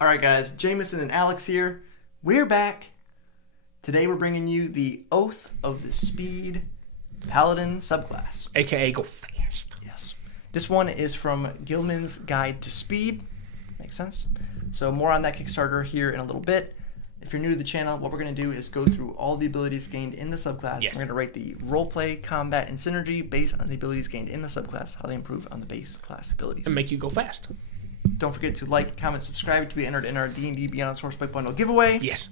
Alright guys, Jameson and Alex here. We're back. Today we're bringing you the Oath of the Speed Paladin Subclass. AKA go fast. Yes. This one is from Guillman's Guide to Speed. Makes sense. So more on that Kickstarter here in a little bit. If you're new to the channel, what we're going to do is go through all the abilities gained in the subclass. Yes. We're going to rate the roleplay, combat, and synergy based on the abilities gained in the subclass, how they improve on the base class abilities. And make you go fast. Don't forget to like, comment, subscribe to be entered in our D&D Beyond Sourcebook Bundle giveaway. Yes.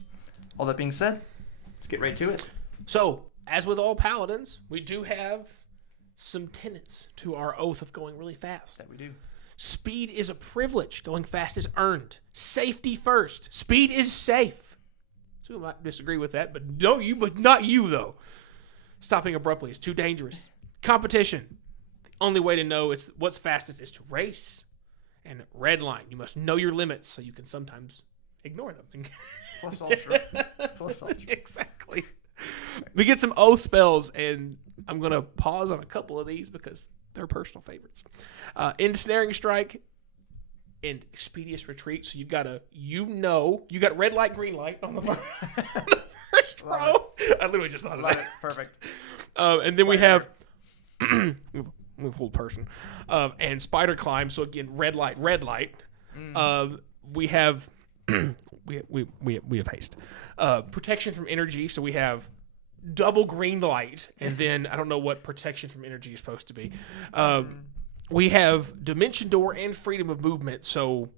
All that being said, let's get right to it. So, as with all paladins, we do have some tenets to our oath of going really fast. That we do. Speed is a privilege. Going fast is earned. Safety first. Speed is safe. So we might disagree with that, but not you though. Stopping abruptly is too dangerous. Competition. The only way to know what's fastest is to race. And red line. You must know your limits so you can sometimes ignore them. Plus ultra. Plus ultra. Exactly. We get some oath spells, and I'm going to pause on a couple of these because they're personal favorites. Ensnaring Strike and Expeditious Retreat. So you've got you got red light, green light on the first row. I literally just thought of that. Perfect. And then we have with whole person and Spider Climb. So again, red light. We have we have haste. Protection from energy. So we have double green light, and then I don't know what protection from energy is supposed to be. We have Dimension Door and freedom of movement. So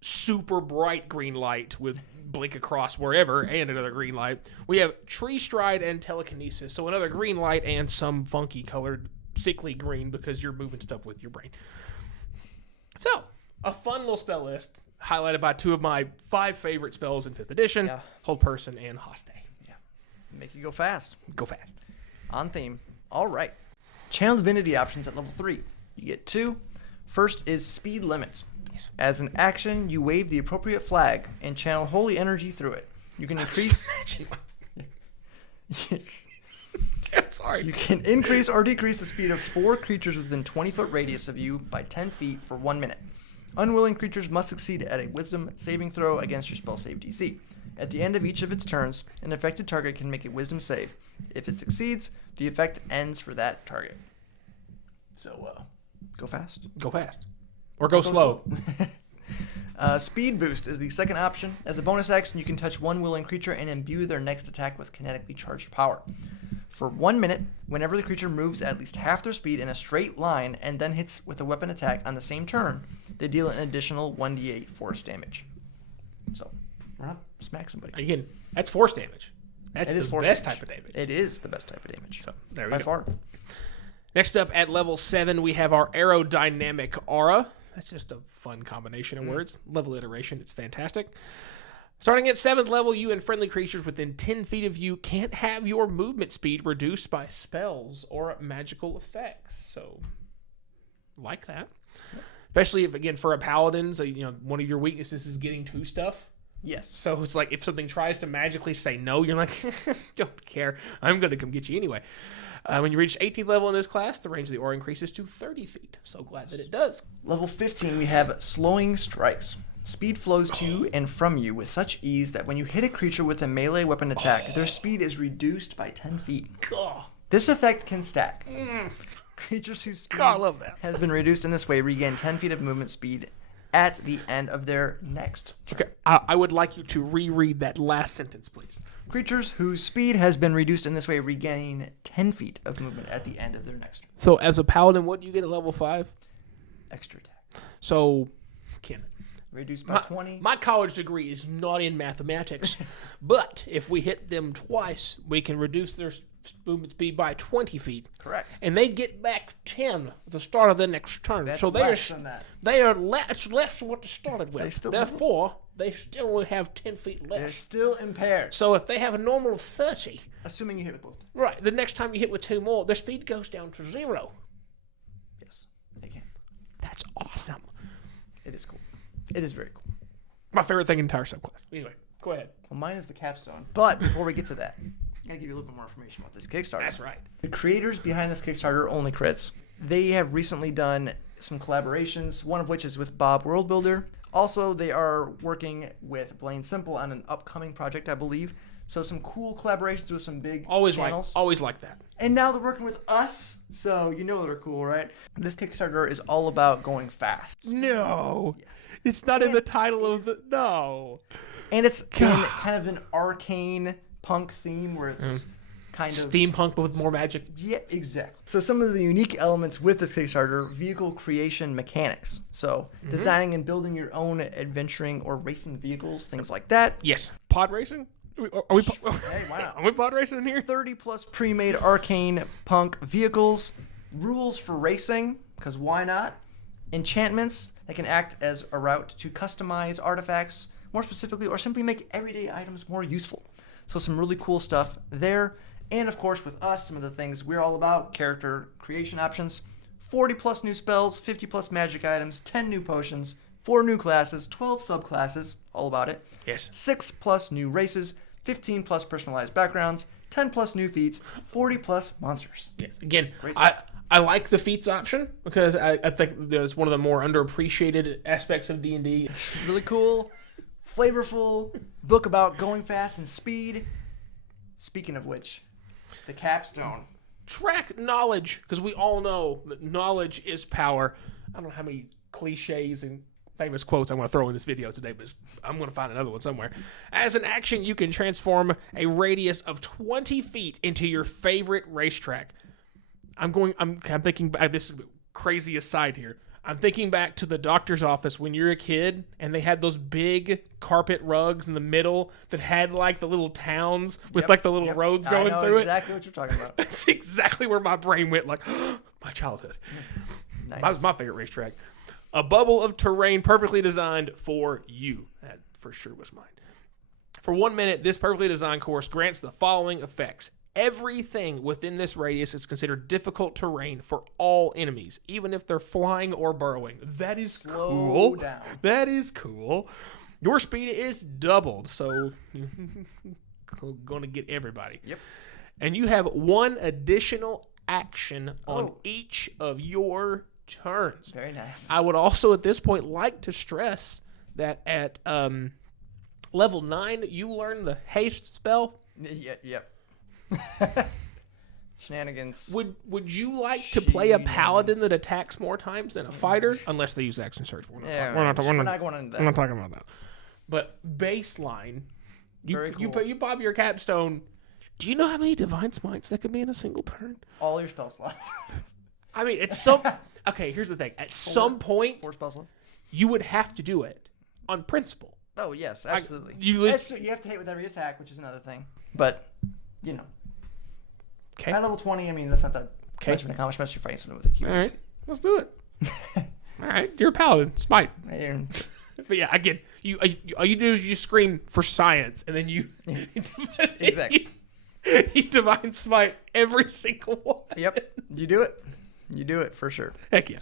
super bright green light with blink across wherever and another green light. We have Tree Stride and Telekinesis. So another green light and some funky colored sickly green because you're moving stuff with your brain. So, a fun little spell list highlighted by two of my 5 favorite spells in 5th edition. Yeah. Hold Person and Hoste. Yeah. Make you go fast. Go fast. On theme. All right. Channel Divinity options at level 3. You get 2. First is Speed Limits. Yes. As an action, you wave the appropriate flag and channel holy energy through it. You can increase... I'm sorry. You can increase or decrease the speed of 4 creatures within 20-foot radius of you by 10 feet for 1 minute. Unwilling creatures must succeed at a Wisdom saving throw against your spell save DC. At the end of each of its turns, an affected target can make a Wisdom save. If it succeeds, the effect ends for that target. So, go fast. Go fast. Or go slow. Speed Boost is the second option. As a bonus action, you can touch one willing creature and imbue their next attack with kinetically charged power. For 1 minute, whenever the creature moves at least half their speed in a straight line and then hits with a weapon attack on the same turn, they deal an additional 1d8 force damage. So, we're not smack somebody. Again, that's force damage. That's the best type of damage. It is the best type of damage. So, there we by go. far. Next up at level 7, we have our Aerodynamic Aura. That's just a fun combination of words. Level iteration. It's fantastic. Starting at 7th level, you and friendly creatures within 10 feet of you can't have your movement speed reduced by spells or magical effects. So, like that. Yep. Especially if, again, for a paladin, so, one of your weaknesses is getting to stuff. Yes. So it's like if something tries to magically say no, you're like, don't care. I'm going to come get you anyway. When you reach 18th level in this class, the range of the aura increases to 30 feet. So glad that it does. Level 15, we have Slowing Strikes. Speed flows to and from you with such ease that when you hit a creature with a melee weapon attack, their speed is reduced by 10 feet. This effect can stack. Creatures whose speed has been reduced in this way regain 10 feet of movement speed at the end of their next turn. Okay, I would like you to reread that last sentence, please. Creatures whose speed has been reduced in this way regain 10 feet of movement at the end of their next turn. So as a paladin, what do you get at level 5? Extra attack. So, Ken. Reduced by 20. My college degree is not in mathematics, but if we hit them twice, we can reduce their movement speed by 20 feet. Correct. And they get back 10 at the start of the next turn. That's so less than that. They are less than what they started with. Therefore, they still only have 10 feet less. They're still impaired. So if they have a normal of 30... Assuming you hit with both. Right. The next time you hit with 2 more, their speed goes down to 0. Yes. They can. That's awesome. It is cool. It is very cool. My favorite thing in the entire subclass. Anyway, go ahead. Well, mine is the capstone. But before we get to that, I'm going to give you a little bit more information about this Kickstarter. That's right. The creators behind this Kickstarter, Only Crits, they have recently done some collaborations, one of which is with Bob Worldbuilder. Also, they are working with Blaine Simple on an upcoming project, I believe. So some cool collaborations with some big channels. Always like that. And now they're working with us, so you know they're cool, right? This Kickstarter is all about going fast. No. Yes. It's not in the title of the... No. And it's kind of an arcane punk theme where it's kind of... Steampunk, but with more magic. Yeah, exactly. So some of the unique elements with this Kickstarter, vehicle creation mechanics. So designing and building your own adventuring or racing vehicles, things like that. Yes. Pod racing? Are we Hey, why not? Are we pod racing in here? 30 plus pre-made arcane punk vehicles, rules for racing, because why not? Enchantments that can act as a route to customize artifacts more specifically, or simply make everyday items more useful. So some really cool stuff there. And of course, with us, some of the things we're all about, character creation options, 40 plus new spells, 50 plus magic items, 10 new potions, 4 new classes, 12 subclasses, all about it. Yes. 6 plus new races, 15 plus personalized backgrounds, 10 plus new feats, 40 plus monsters. Yes. Again, I like the feats option because I think it's one of the more underappreciated aspects of D&D. Really cool, flavorful book about going fast and speed. Speaking of which, the capstone. Track knowledge, because we all know that knowledge is power. I don't know how many cliches and famous quotes I want to throw in this video today, but I'm going to find another one somewhere. As an action, you can transform a radius of 20 feet into your favorite racetrack. I'm thinking back, this is a crazy aside here. I'm thinking back to the doctor's office when you're a kid and they had those big carpet rugs in the middle that had like the little towns with like the little roads going through exactly what you're talking about. That's exactly where my brain went, like, my childhood. Nice. That was my favorite racetrack. A bubble of terrain perfectly designed for you. That for sure was mine. For 1 minute, this perfectly designed course grants the following effects. Everything within this radius is considered difficult terrain for all enemies, even if they're flying or burrowing. That is cool. Down. That is cool. Your speed is doubled, so you're going to get everybody. Yep. And you have 1 additional action on each of your turns. Very nice. I would also at this point like to stress that at level 9, you learn the haste spell. Yep. Shenanigans. Would you like to play a paladin that attacks more times than a fighter? Unless they use action surge. We're not going into that. I'm not talking about that. But baseline, you pop your capstone. Do you know how many divine smites that could be in a single turn? All your spell slots. I mean, it's some. Okay, here's the thing. At some point, 4 spell slots. You would have to do it on principle. Oh yes, absolutely. You have to hit with every attack, which is another thing. But you know. Okay. At level 20, I mean, that's not that much of an accomplishment. You're fighting something with a huge. All right, let's do it. All right, you're a paladin. Smite. But yeah, again, all you do is you scream for science, and then you exactly you divine smite every single one. Yep, you do it. You do it for sure. Heck yeah.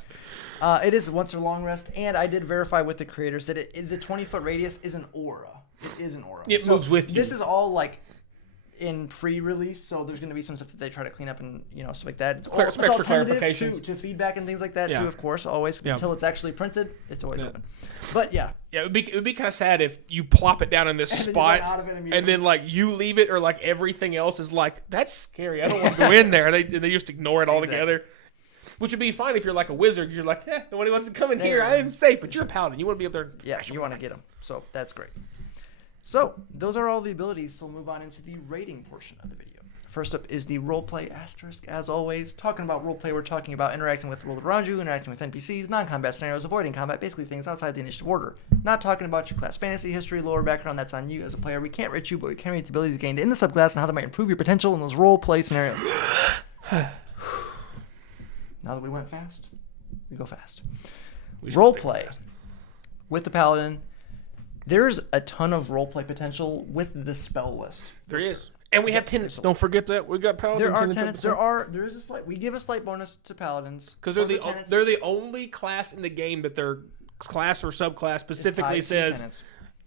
It is once a long rest, and I did verify with the creators that the 20-foot radius is an aura. It is an aura. It moves with you. This is all like in pre-release, so there's going to be some stuff that they try to clean up and stuff like that. It's extra clarifications to feedback and things like that too. Of course, always until it's actually printed, it's always open. But yeah, it would be kind of sad if you plop it down in this spot and then like you leave it, or like everything else is like, that's scary. I don't want to go in there. They just ignore it altogether. Which would be fine if you're like a wizard. You're like, nobody wants to come in here. I am safe. But you're a paladin. You want to be up there. Yeah, you want to get them. So that's great. So those are all the abilities. So we'll move on into the rating portion of the video. First up is the roleplay asterisk. As always, talking about roleplay, we're talking about interacting with the world around you, interacting with NPCs, non-combat scenarios, avoiding combat, basically things outside the initiative order. Not talking about your class fantasy history, lore, background. That's on you as a player. We can't rate you, but we can rate the abilities gained in the subclass and how they might improve your potential in those roleplay scenarios. Now that we went fast, we go fast. Roleplay with the paladin. There's a ton of roleplay potential with the spell list. There is. And we have tenants. Don't forget that. We got paladins. There are tenants. There is a slight. We give a slight bonus to paladins because they're the only class in the game that their class or subclass specifically says,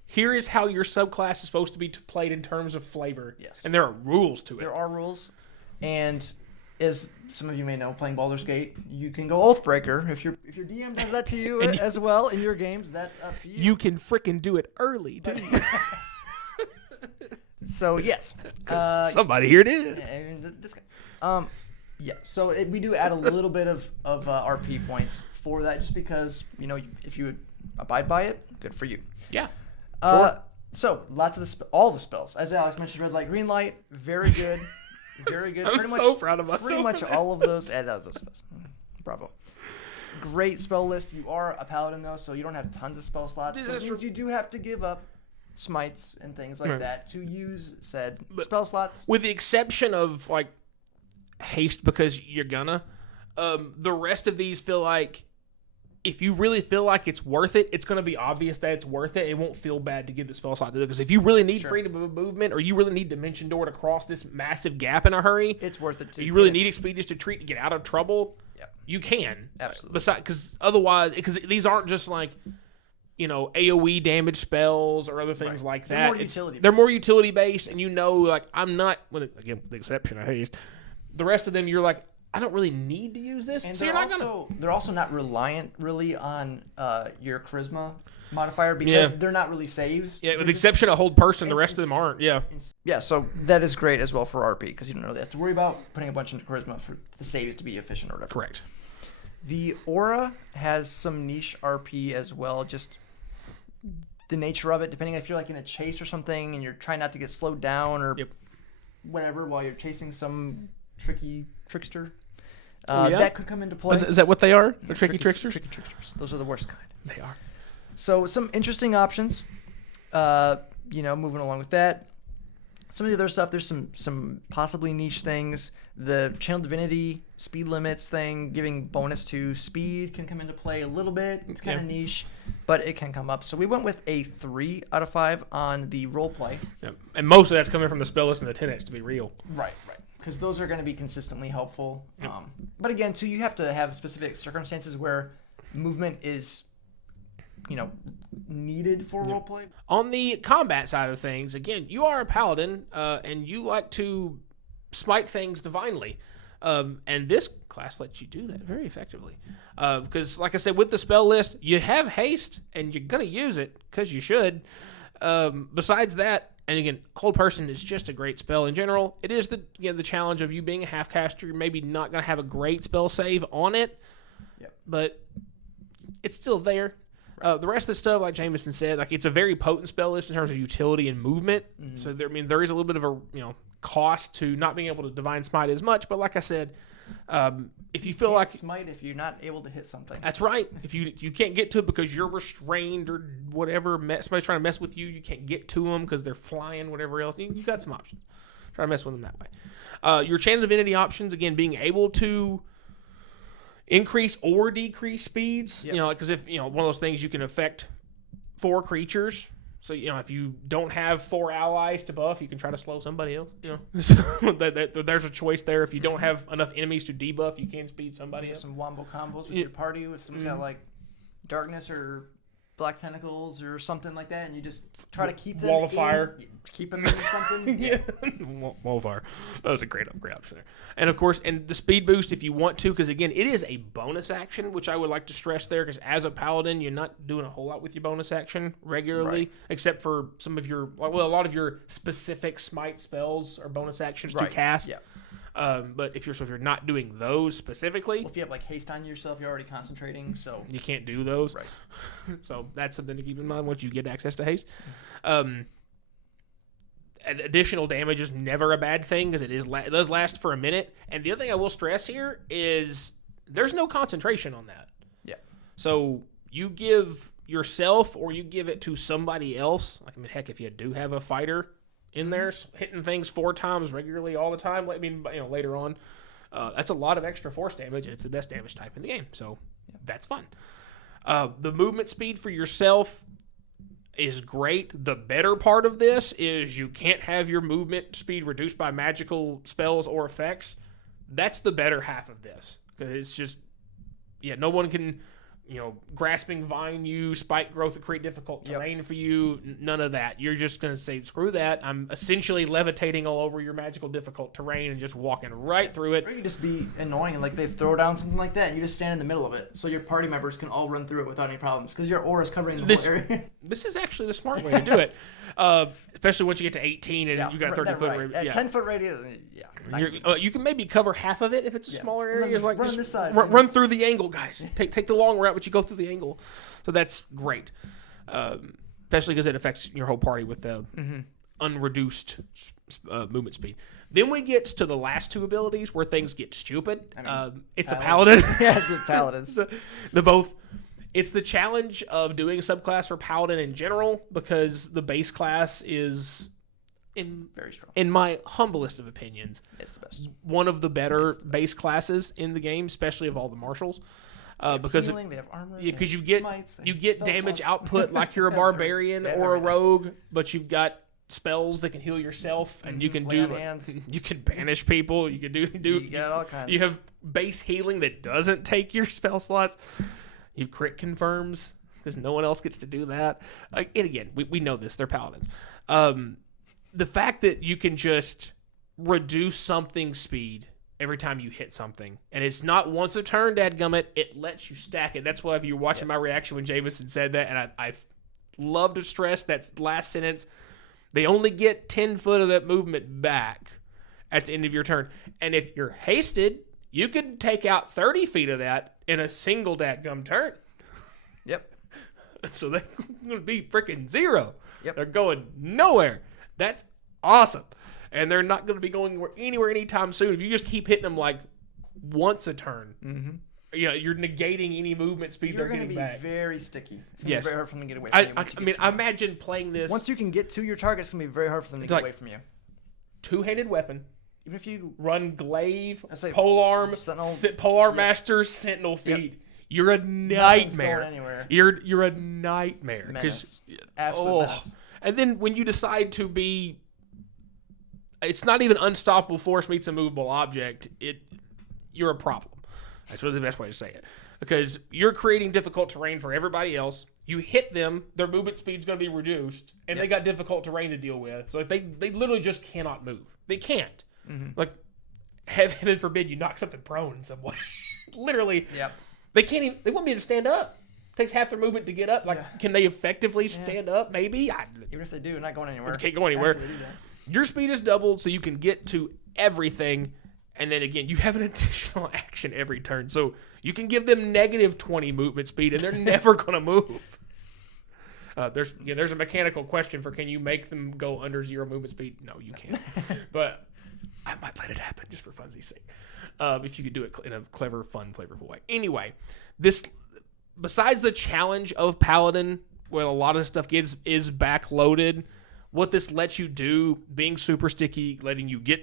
here is how your subclass is supposed to be played in terms of flavor. Yes. And there are rules to it. There are rules, and as some of you may know, playing Baldur's Gate, you can go Oathbreaker. If your DM does that to you as well in your games, that's up to you. You can frickin' do it early too. So yes, somebody here did. This guy. Yeah. So we do add a little bit of RP points for that, just because if you abide by it, good for you. Yeah. Sure. So lots of all the spells, as Alex mentioned, red light, green light, very good. Very good. I'm so proud of myself. Pretty much all of those. Those spells. Bravo. Great spell list. You are a paladin though, so you don't have tons of spell slots. So it means you do have to give up smites and things like that to use said spell slots. With the exception of like haste, because you're gonna. The rest of these feel like, if you really feel like it's worth it, it's going to be obvious that it's worth it. It won't feel bad to give the spell slot to do it. Because if you really need freedom of movement, or you really need Dimension Door to cross this massive gap in a hurry, it's worth it too. You really need Expeditious Retreat to get out of trouble. You can. Absolutely. Because otherwise, because these aren't just like AOE damage spells or other things like that. They're more utility based, and like I'm not. Again, with the exception of haste, the rest of them you're like, I don't really need to use this. And so they're also not reliant really on your charisma modifier, because they're not really saves. Yeah, with the exception of hold person, the rest of them aren't. Yeah. Yeah, so that is great as well for RP, because you don't really have to worry about putting a bunch into charisma for the saves to be efficient or whatever. Correct. The aura has some niche RP as well, just the nature of it, depending if you're like in a chase or something and you're trying not to get slowed down or whatever while you're chasing some trickster. That could come into play. Is that what they are? The tricky tricksters? Tricky tricksters. Those are the worst kind. They are. So some interesting options. Moving along with that. Some of the other stuff, there's some possibly niche things. The Channel Divinity speed limits thing, giving bonus to speed, can come into play a little bit. It's kind of niche, but it can come up. So we went with a 3 out of 5 on the roleplay. Yeah. And most of that's coming from the spell list and the tenets, to be real. Right. Because those are going to be consistently helpful. But again, too, you have to have specific circumstances where movement is, needed for roleplay. On the combat side of things, again, you are a paladin, and you like to smite things divinely. And this class lets you do that very effectively. Because, like I said, with the spell list, you have haste, and you're going to use it, because you should. Besides that, and again, hold person is just a great spell in general. It is the challenge of you being a half caster. You're maybe not going to have a great spell save on it, but it's still there. The rest of the stuff, like Jameson said, like it's a very potent spell list in terms of utility and movement. Mm-hmm. So there is a little bit of a cost to not being able to divine smite as much. But like I said, if you feel like smite if you're not able to hit something. That's right. If you can't get to it because you're restrained or whatever, somebody's trying to mess with you, you can't get to them because they're flying, whatever else. You got some options. Try to mess with them that way. Your Channel Divinity options, again, being able to increase or decrease speeds. Yep. Because if one of those things you can affect 4 creatures. So, if you don't have 4 allies to buff, you can try to slow somebody else. So there's a choice there. If you don't have enough enemies to debuff, you can speed somebody else. Some wombo combos with your party. If someone's got like darkness or black tentacles or something like that, and you just try to keep them Wall of Fire. Keep them in something. Wall of Fire. That was a great upgrade option there. And of course, and the speed boost if you want to, because again, it is a bonus action, which I would like to stress there, because as a paladin, you're not doing a whole lot with your bonus action regularly, except for some of your, a lot of your specific smite spells are bonus actions to cast. Yeah. But if you're not doing those specifically, if you have like haste on yourself, you're already concentrating, so you can't do those. Right. So that's something to keep in mind once you get access to haste. Additional damage is never a bad thing, because it does last for a minute. And the other thing I will stress here is there's no concentration on that. Yeah. So you give yourself or you give it to somebody else. Heck, if you do have a fighter in there hitting things 4 times regularly all the time, later on, that's a lot of extra force damage, and it's the best damage type in the game, so that's fun. The movement speed for yourself is great. The better part of this is you can't have your movement speed reduced by magical spells or effects. That's the better half of this, because it's just no one can grasping vine you, spike growth to create difficult terrain for you. None of that. You're just going to say, screw that. I'm essentially levitating all over your magical difficult terrain and just walking right through it. Or you can just be annoying and like they throw down something like that and you just stand in the middle of it. So your party members can all run through it without any problems because your aura is covering the whole area. This is actually the smart way to do it. Especially once you get to 18 and you got 30-foot radius. At 10-foot radius, you can maybe cover half of it if it's a smaller area. Like run this side. Run through the angle, guys. Take the long route, but you go through the angle. So that's great. Especially because it affects your whole party with the unreduced movement speed. Then we get to the last two abilities where things get stupid. It's a paladin. Yeah, the paladins. It's the challenge of doing a subclass for paladin in general because the base class is very strong. In my humblest of opinions, it's the best. One of the better base classes in the game, especially of all the martials. Because healing, they have armor, because you get damage output like you're a barbarian or a rogue, but you've got spells that can heal yourself, and you can you can banish people. You can do you got all kinds. You have base healing that doesn't take your spell slots. You have crit confirms because no one else gets to do that. And again, we know this. They're paladins. The fact that you can just reduce something's speed every time you hit something, and it's not once a turn, dadgummit, it lets you stack it. That's why if you're watching my reaction when Jameson said that, and I love to stress that last sentence, they only get 10 foot of that movement back at the end of your turn. And if you're hasted, you could take out 30 feet of that in a single dadgum turn. Yep. So they're going to be freaking zero. Yep. They're going nowhere. That's awesome. And they're not going to be going anywhere anytime soon. If you just keep hitting them like once a turn, you're negating any movement speed they're getting back. You're going to be very sticky. It's going to be very hard for them to get away from you. I imagine playing this. Once you can get to your target, it's going to be very hard for them to get away from you. Two-handed weapon. Even if you run glaive, polearm master, sentinel feed. Yep. You're a nightmare. You're a nightmare. Absolute menace. And then when you decide to be, it's not even unstoppable force meets a movable object. You're a problem. That's really the best way to say it. Because you're creating difficult terrain for everybody else. You hit them, their movement speed's going to be reduced, and they got difficult terrain to deal with. So they literally just cannot move. They can't. Like, heaven forbid you knock something prone in some way. Literally. Yep. They can't even, they won't be able to stand up. It takes half their movement to get up. Like, can they effectively stand up? Maybe. Even if they do, not going anywhere. They can't go anywhere. Your speed is doubled, so you can get to everything. And then again, you have an additional action every turn. So you can give them negative 20 movement speed, and they're never going to move. There's a mechanical question for, can you make them go under 0 movement speed? No, you can't. But I might let it happen just for funsies' sake. If you could do it in a clever, fun, flavorful way. Anyway, besides the challenge of Paladin, where a lot of the stuff is backloaded, what this lets you do, being super sticky,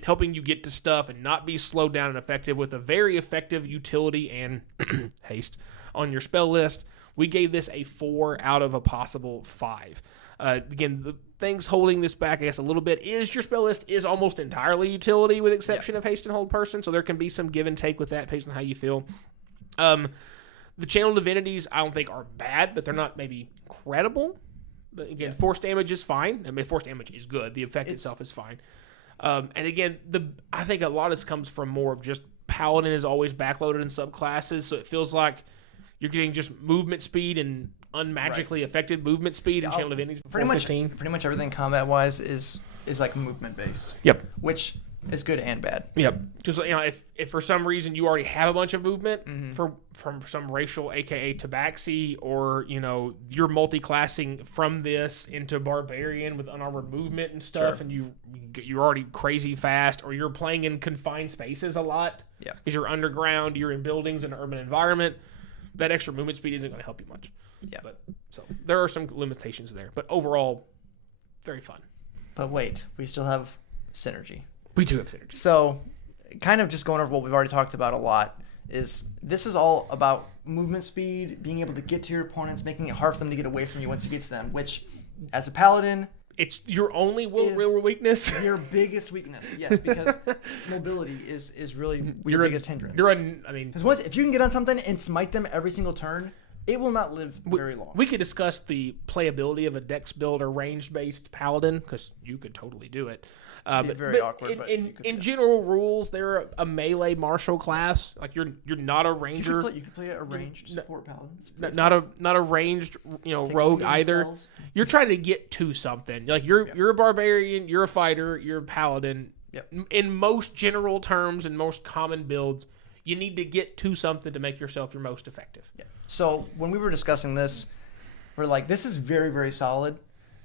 helping you get to stuff and not be slowed down and effective with a very effective utility and haste on your spell list. We gave this a 4 out of a possible 5. Again, the things holding this back, I guess, a little bit is your spell list is almost entirely utility with exception of haste and hold person, so there can be some give and take with that based on how you feel. The channel divinities I don't think are bad, but they're not maybe credible. But again, force damage is fine. I mean, force damage is good. The effect itself is fine. And again, I think a lot of this comes from more of just Paladin is always backloaded in subclasses, so it feels like you're getting just movement speed and unmagically affected movement speed and channel divinities. Pretty much everything combat-wise is like movement-based. Yep. Which is good and bad. Yep. Because if for some reason you already have a bunch of movement from some racial, aka tabaxi, or you're multi-classing from this into barbarian with unarmored movement and stuff, and you're already crazy fast, or you're playing in confined spaces a lot. Yeah. Because you're underground, you're in buildings in an urban environment. That extra movement speed isn't going to help you much. Yeah. So there are some limitations there, but overall, very fun. But wait, we still have synergy. We do have synergy. So, kind of just going over what we've already talked about a lot, this is all about movement speed, being able to get to your opponents, making it hard for them to get away from you once you get to them, which, as a paladin... It's your only real weakness? Your biggest weakness, yes, because mobility is really your biggest hindrance. Because if you can get on something and smite them every single turn, it will not live very long. We could discuss the playability of a dex build or range-based paladin, because you could totally do it. Very awkward. In general rules, they're a melee martial class. Like you're not a ranger. You could play a ranged support paladin. Not a ranged rogue either. Spells. You're trying to get to something. Like you're a barbarian, you're a fighter, you're a paladin. Yep. In most general terms and most common builds, you need to get to something to make yourself your most effective. Yeah. So when we were discussing this, we're like, this is very, very solid.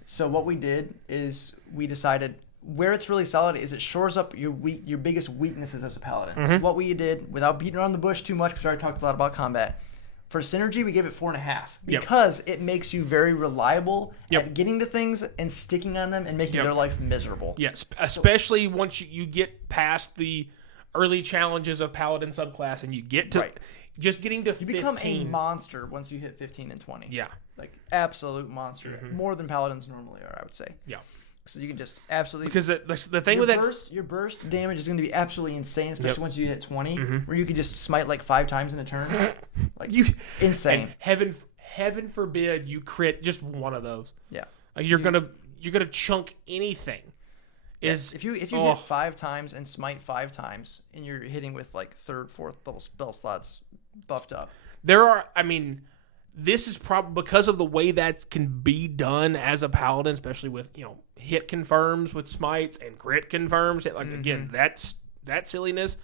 So what we did is we decided where it's really solid is it shores up your biggest weaknesses as a paladin. Mm-hmm. So what we did, without beating around the bush too much, because we already talked a lot about combat, for synergy we gave it 4.5 because it makes you very reliable at getting to things and sticking on them and making their life miserable. Yes, especially once you get past the early challenges of Paladin subclass and you get to just getting to 15. You become a monster once you hit 15 and 20. Yeah. Like absolute monster. More than paladins normally are, I would say. Yeah. So you can just absolutely... Because the thing with your burst damage is going to be absolutely insane, especially once you hit 20, where you can just smite like 5 times in a turn. Like insane. And heaven forbid you crit just one of those. Yeah. You're gonna chunk anything. If you hit 5 times and smite 5 times, and you're hitting with like 3rd, 4th level spell slots buffed up. This is probably because of the way that can be done as a paladin, especially with hit confirms with smites and crit confirms. Again, that's that silliness.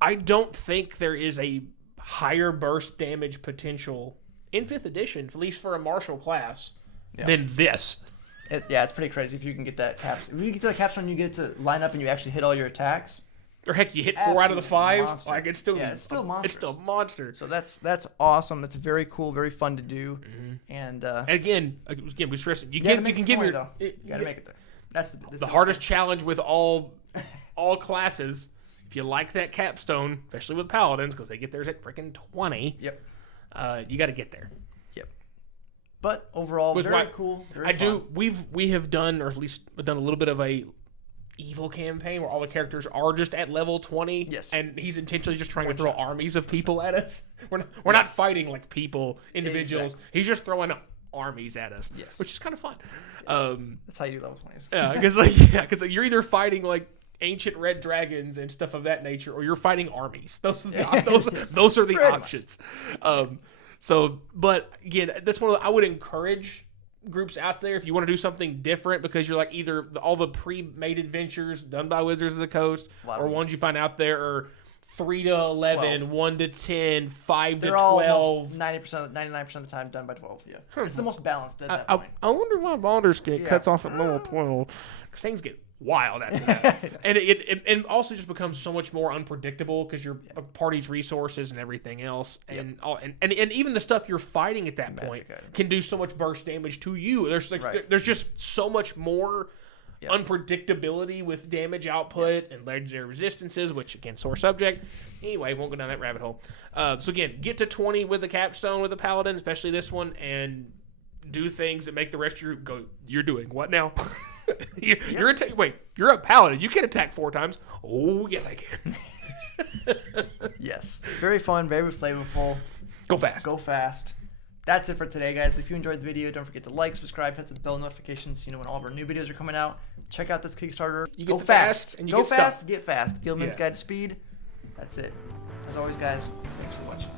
I don't think there is a higher burst damage potential in 5th edition, at least for a martial class, than this. It's pretty crazy if you can get that capstone. If you get to the capstone, you get to line up and you actually hit all your attacks. Or heck, you hit 4 out of the 5. Monster. Like it's still monster. It's still monster. So that's awesome. That's very cool, very fun to do. And again, we stress it. You can give you your. gotta make it there. That's the hardest challenge with all classes. If you like that capstone, especially with paladins, because they get theirs at freaking 20. Yep. You got to get there. Yep. But overall, very cool. Very fun. We have done, or at least done a little bit of a evil campaign where all the characters are just at level 20. Yes. And he's intentionally just trying to throw armies of people at us. We're not fighting like people, individuals. Exactly. He's just throwing armies at us. Yes. Which is kind of fun. Yes. That's how you do level 20s. Yeah, because you're either fighting like ancient red dragons and stuff of that nature, or you're fighting armies. Those are the options. But again, that's one of I would encourage groups out there if you want to do something different, because you're like either all the pre-made adventures done by Wizards of the Coast or ones you find out there are 3 to 11, 1 to 10, 5 to 12. All 99% of the time done by 12. Yeah, it's the most balanced at that point. I wonder why Baldur's Gate cuts off at level 12. Because things get wild after that. And it also just becomes so much more unpredictable because your party's resources and everything else, and even the stuff you're fighting at that point can do so much burst damage to you. There's just so much more unpredictability with damage output and legendary resistances, which again, sore subject. Anyway, won't go down that rabbit hole. So again, get to 20 with the capstone with the paladin, especially this one, and do things that make the rest of your group go, you're doing what now? You're a paladin. You can attack 4 times. Oh, yes, I can. Yes. Very fun, very flavorful. Go fast. Go fast. That's it for today, guys. If you enjoyed the video, don't forget to like, subscribe, hit the bell notifications so you know when all of our new videos are coming out. Check out this Kickstarter. You go fast and you go get fast, stuff. get fast. Guillman's Guide to Speed. That's it. As always, guys, thanks for watching.